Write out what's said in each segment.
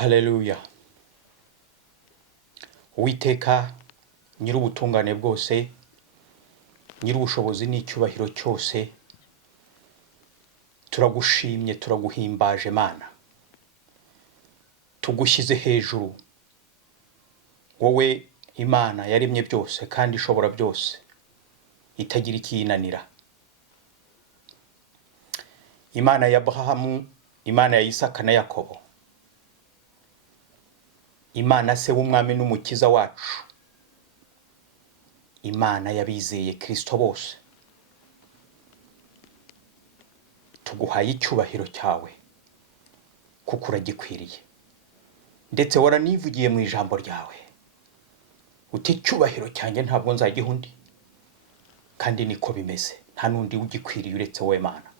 Haleluya. Uwiteka nyir'ubutungane bwose, nyir'ubushobozi n'icyubahiro cyose, turagushimye, turaguhimbaje Mana. Tugushyize hejuru, wowe Imana yaremye byose kandi ishobora byose, itagira ikiyinanira. Imana ya Abrahamu, Imana ya Isaka na Yakobo, Imana se w'umwami n'umukiza wacu, Imana yabizeye Kristo bose. Tuguhaye icyubahiro cyawe kuko uragikwiriye, ndetse waranivugiye mu ijambo ryawe uti icyubahiro cyanjye ntabwo nzagiha undi, kandi niko bimeze, nta n'undi ugikwiriye uretse wowe Mana.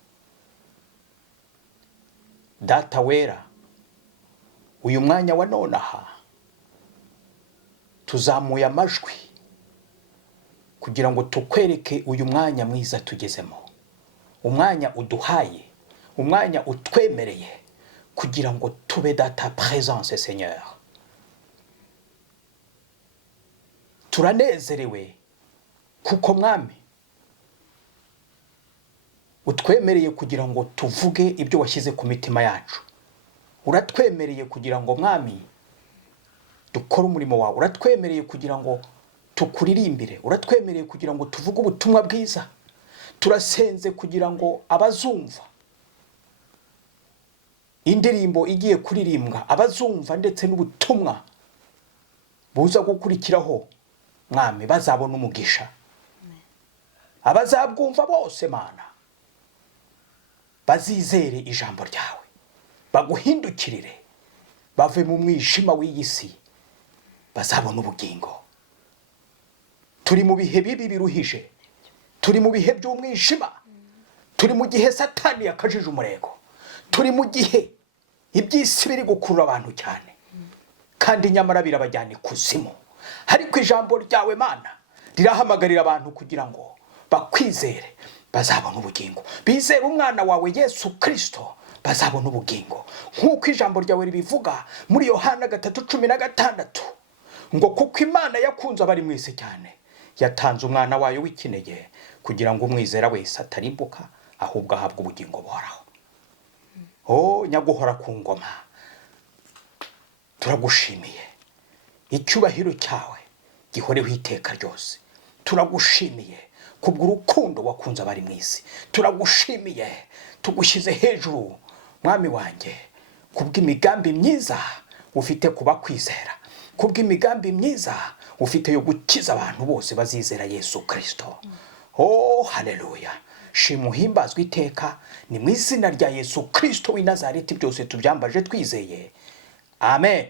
Data wera, uyu mwanya wa nonaha tuzamuye amajwi kugira ngo tukwereke uyu mwanya mwiza tugezemo, umwanya uduhaye, umwanya utwemereye kugira ngo tube dans ta présence Seigneur. Turanezerewe kuko mwami utwemereye kugira ngo tuvuge ibyo washyize ku mitima yacu. Uratwemereye kugira ngo mwami dukore umurimo wawe. Uratwemereye kugira ngo tukuririmbire. Uratwemereye kugira ngo tuvuge ubutumwa bwiza. Turasenze kugira ngo abazumva indirimbo igiye kuririmbwa, abazumva ndetse n'ubutumwa buza gukurikiraho mwami bazabona umugisha. Abazabwumva bose Mana bazizere ijambo ryawe, baguhindukirire, bave mu mwijima w'iyi si, bazabona ubugingo. Turi mu bihe bibi biruhije, turi mu bihe by'umwijima, turi mu gihe Satani yakajije umurego, turi mu gihe iby'isi biri gukurura abantu cyane, kandi nyamara birabajyana ikuzimu. Ariko ijambo ryawe Mana rirahamagarira abantu kugira ngo bakwizere, bazabona ubugingo. Bizere umwana wawe Yesu Kristo, bazabona ubugingo. Nk'uko ijambo ryawe ribivuga muri Yohana 3:16 ngo kuko Imana yakunze abari mu isi cyane, yatanze umwana wayo w'ikinege kugira ngo umwizera wese atarimbuka ahubwo ahabwe ubugingo buhoraho. Oh nyaguhora ku ngoma, turagushimiye. Icyubahiro cyawe gihoreho iteka ryose. Turagushimiye kubw'urukundo wakunze abari mu isi. Turagushimiye, tugushyize hejuru mwami wanjye kubw'imigambi myiza ufite kuba kwizera, kubw'imigambi myiza ufite yo gukiza abantu bose bazizera Yesu Kristo. Oh haleluya. Shimuhimbazwe iteka, ni mu izina rya Yesu Kristo w'i Nazareti byose tubyambaje twizeye. Amen.